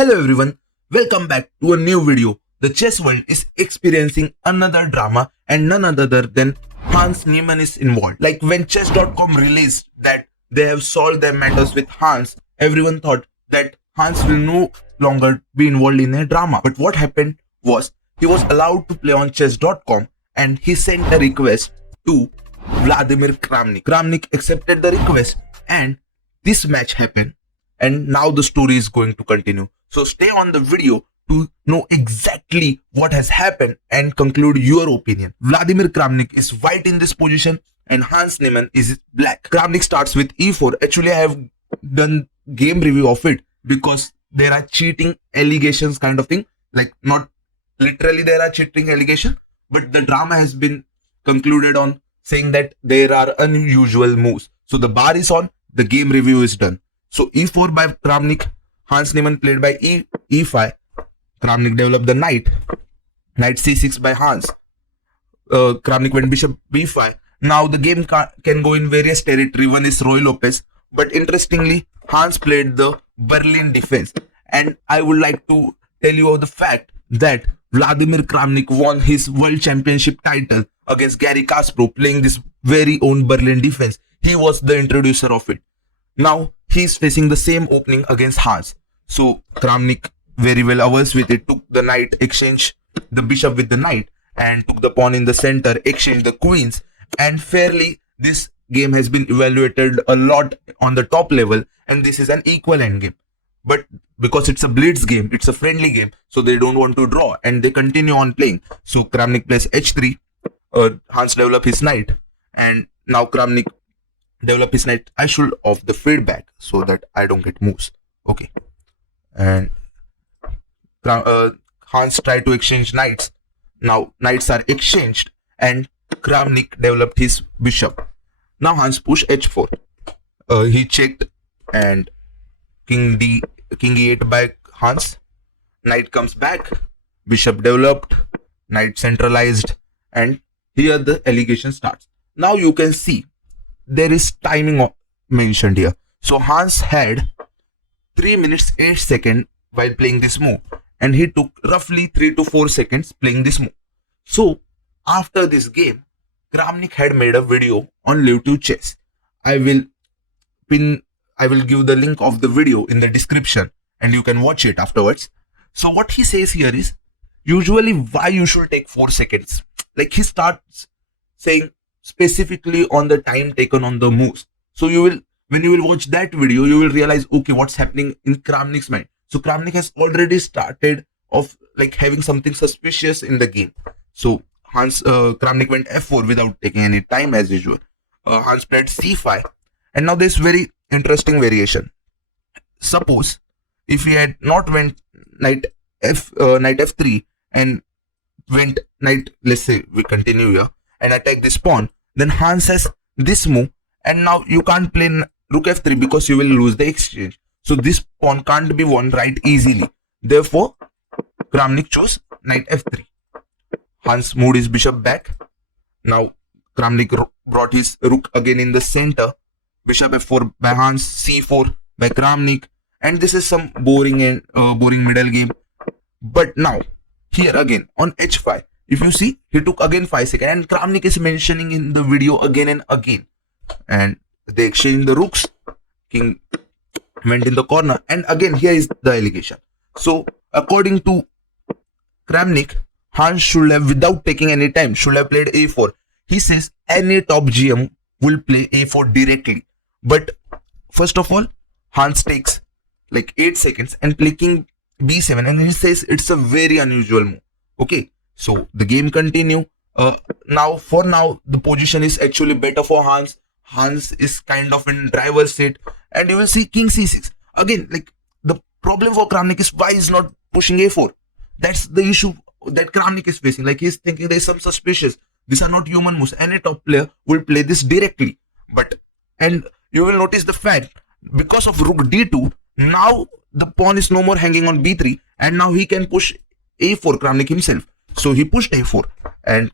Hello everyone, welcome back to a new video. The chess world is experiencing another drama and none other than Hans Niemann is involved. Like when chess.com released that they have solved their matters with Hans, everyone thought that Hans will no longer be involved in a drama. But what happened was he was allowed to play on chess.com and he sent a request to Vladimir Kramnik. Kramnik accepted the request and this match happened. And now the story is going to continue. So stay on the video to know exactly what has happened and conclude your opinion. Vladimir Kramnik is white in this position and Hans Niemann is black. Kramnik starts with e4. Actually, I have done game review of it because there are cheating allegations kind of thing. Like not literally there are cheating allegations, but the drama has been concluded on saying that there are unusual moves. So the bar is on, the game review is done. So e4 by Kramnik, Hans Niemann played by e5. Kramnik developed the knight c6 by Hans. Kramnik went bishop b5. Now the game can go in various territory. One is Roy Lopez, but interestingly, Hans played the Berlin defense. And I would like to tell you of the fact that Vladimir Kramnik won his world championship title against Garry Kasparov playing this very own Berlin defense. He was the introducer of it. Now he is facing the same opening against Hans. So Kramnik very well averse with it, took the knight, exchanged the bishop with the knight and took the pawn in the center, exchanged the queens, and fairly this game has been evaluated a lot on the top level and this is an equal endgame. But because it's a blitz game, it's a friendly game, so they don't want to draw and they continue on playing. So Kramnik plays h3, Hans develop his knight, and now Kramnik develop his knight. I should off the feedback so that I don't get moves. Okay. And Hans tried to exchange knights. Now knights are exchanged and Kramnik developed his bishop. Now Hans pushed h4. He checked and king e8 by Hans. Knight comes back. Bishop developed. Knight centralized. And here the allegation starts. Now you can see there is timing mentioned here. So Hans had 3 minutes 8 seconds while playing this move and he took roughly 3 to 4 seconds playing this move. So after this game, Kramnik had made a video on Live to Chess. I will give the link of the video in the description and you can watch it afterwards. So what he says here is usually why you should take 4 seconds. Like he starts saying specifically on the time taken on the moves. So when you will watch that video, you will realize, okay, what's happening in Kramnik's mind. So Kramnik has already started of like having something suspicious in the game. So Kramnik went f4 without taking any time as usual. Hans played c5, and now this very interesting variation. Suppose if he had not went knight f3 and went knight, let's say we continue here and attack this pawn, then Hans has this move and now you can't play rook f3 because you will lose the exchange. So this pawn can't be won right easily. Therefore, Kramnik chose knight f3. Hans moved his bishop back. Now Kramnik brought his rook again in the center. Bishop f4 by Hans, c4 by Kramnik, and this is some boring middle game. But now here again on h5, if you see, he took again 5 seconds and Kramnik is mentioning in the video again and again. And they exchanged the rooks. King went in the corner. And again, here is the allegation. So according to Kramnik, Hans should have, without taking any time, should have played a4. He says any top GM will play a4 directly. But first of all, Hans takes like 8 seconds and play king b7. And he says it's a very unusual move. Okay. So the game continue. For now, the position is actually better for Hans. Hans is kind of in driver's seat, and you will see king c6. Again, like the problem for Kramnik is why he's not pushing a4. That's the issue that Kramnik is facing. Like he's thinking there's some suspicious. These are not human moves. Any top player will play this directly. And you will notice the fact because of rook d2, now the pawn is no more hanging on b3, and now he can push a4 Kramnik himself. So he pushed a4 and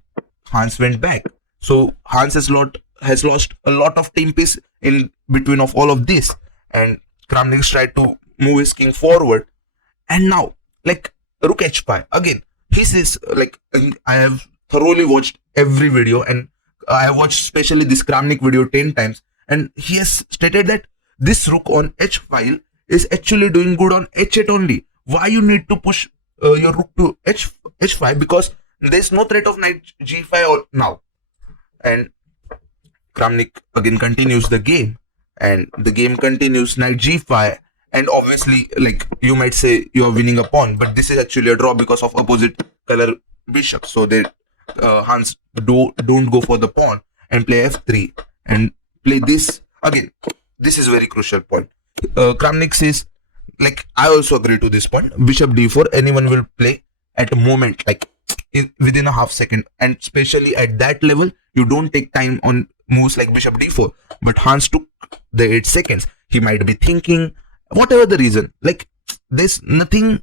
Hans went back. So Hans has lost a lot of team piece in between of all of this, and Kramnik tried to move his king forward And now, like rook h5 again. He says like, I have thoroughly watched every video, and I have watched especially this Kramnik video 10 times, and he has stated that this rook on h file is actually doing good on h8 only. Why you need to push your rook to h5? Because there's no threat of knight g5 or now. And Kramnik again continues the game, and the game continues knight g5. And obviously, like you might say, you are winning a pawn, but this is actually a draw because of opposite color bishop. So they Hans don't go for the pawn and play f3 and play this again. This is very crucial point. Kramnik says, like, I also agree to this point. Bishop d4, anyone will play at a moment, like within a half second, and especially at that level, you don't take time on moves like bishop d4. But Hans took the 8 seconds. He might be thinking, whatever the reason, like there's nothing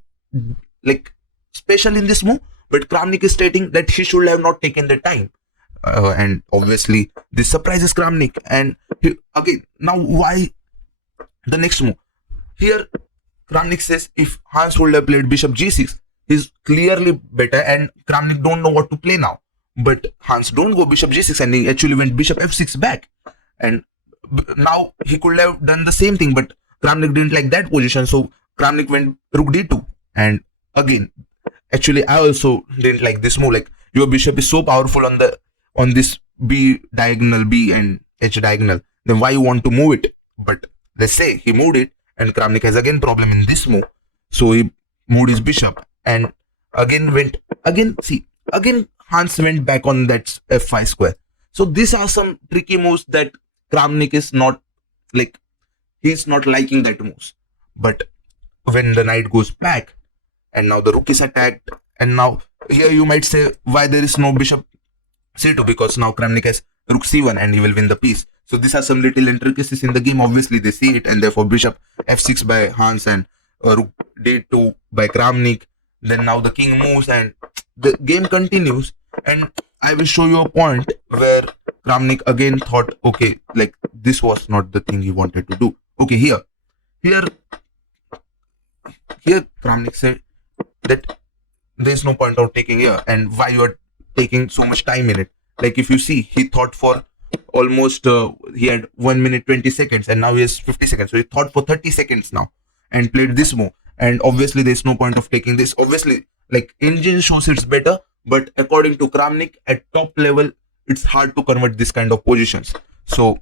like special in this move, but Kramnik is stating that he should have not taken the time. And obviously this surprises Kramnik. And again, now why the next move? Here Kramnik says if Hans would have played bishop g6, he's clearly better, and Kramnik don't know what to play now. But Hans don't go bishop g6, and he actually went bishop f6 back. And now he could have done the same thing, but Kramnik didn't like that position, so Kramnik went rook d2. And again, actually I also didn't like this move. Like, your bishop is so powerful on this b diagonal, b and h diagonal, then why you want to move it? But let's say he moved it, and Kramnik has again problem in this move, so he moved his bishop and again Hans went back on that f5 square. So these are some tricky moves that Kramnik is not like, he's not liking that moves. But when the knight goes back, and now the rook is attacked, and now here you might say, why there is no bishop c2? Because now Kramnik has rook c1 and he will win the piece. So these are some little intricacies in the game. Obviously they see it, and therefore bishop f6 by Hans and rook d2 by Kramnik. Then now the king moves and the game continues. And I will show you a point where Kramnik again thought, okay, like this was not the thing he wanted to do. Okay, here Kramnik said that there's no point of taking here, and why you are taking so much time in it. Like, if you see, he thought for almost he had 1 minute 20 seconds, and now he has 50 seconds. So he thought for 30 seconds now and played this move. And obviously there's no point of taking this. Obviously, like, engine shows it's better, but according to Kramnik, at top level it's hard to convert this kind of positions. So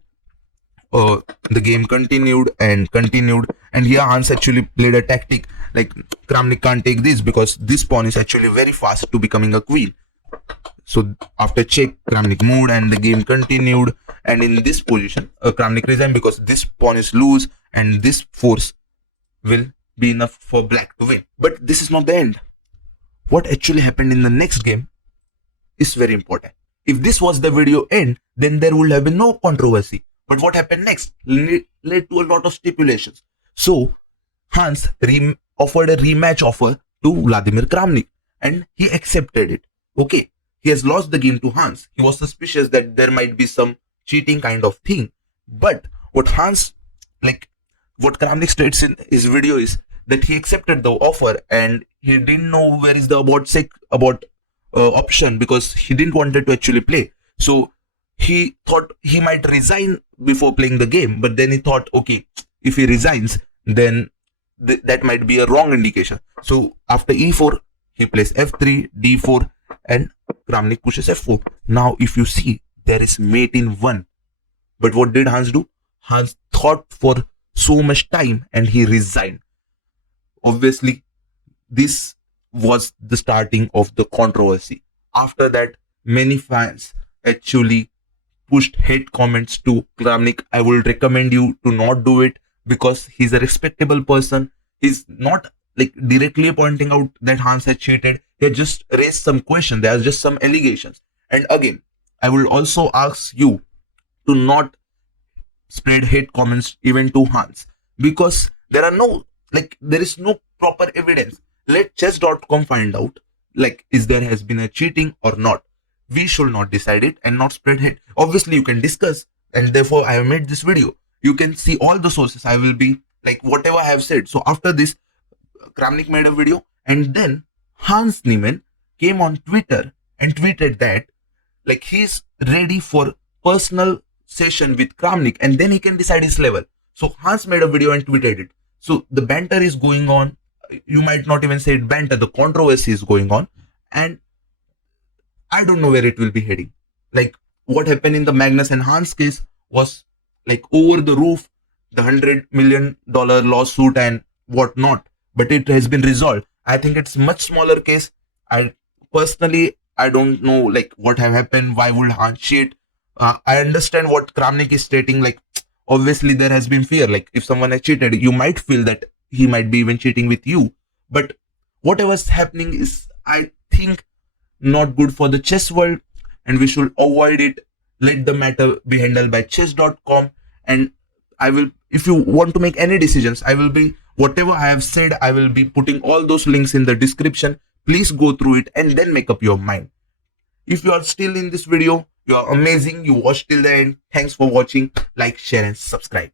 the game continued, and here Hans actually played a tactic like, Kramnik can't take this because this pawn is actually very fast to becoming a queen. So after check, Kramnik moved and the game continued. And in this position, Kramnik resigned because this pawn is loose and this force will be enough for black to win. But this is not the end. What actually happened in the next game is very important. If this was the video end, then there would have been no controversy. But what happened next led to a lot of stipulations. So Hans offered a rematch offer to Vladimir Kramnik, and he accepted it. Okay, he has lost the game to Hans. He was suspicious that there might be some cheating kind of thing. But what Kramnik states in his video is that he accepted the offer, and he didn't know where is the about option, because he didn't wanted to actually play. So he thought he might resign before playing the game, but then he thought, okay, if he resigns, then that might be a wrong indication. So after e4, he plays f3, d4, and Kramnik pushes f4. Now if you see, there is mate in 1. But what did Hans do? Hans thought for so much time and he resigned. Obviously, this was the starting of the controversy. After that, many fans actually pushed hate comments to Kramnik. I would recommend you to not do it, because he's a respectable person. He's not like directly pointing out that Hans had cheated. He just raised some questions. There are just some allegations. And again, I will also ask you to not spread hate comments even to Hans, because there is no proper evidence. Let chess.com find out, like, is there has been a cheating or not. We should not decide it and not spread hate. Obviously you can discuss, and therefore I have made this video. You can see all the sources. I will be like, whatever I have said. So after this, Kramnik made a video, and then Hans Niemann came on Twitter and tweeted that like he's ready for personal session with Kramnik, and then he can decide his level. So Hans made a video and tweeted it. So the banter is going on. You might not even say it banter. The controversy is going on, and I don't know where it will be heading. Like what happened in the Magnus and Hans case was like over the roof, the $100 million lawsuit and whatnot. But it has been resolved. I think it's much smaller case. I personally I don't know like what have happened. Why would Hans cheat? I understand what Kramnik is stating. Like obviously there has been fear. Like if someone has cheated, you might feel that he might be even cheating with you. But whatever's happening is, I think, not good for the chess world, and we should avoid it. Let the matter be handled by chess.com. And I will, if you want to make any decisions, I will be, whatever I have said, I will be putting all those links in the description. Please go through it and then make up your mind. If you are still in this video, you are amazing. You watched till the end. Thanks for watching. Like, share and subscribe.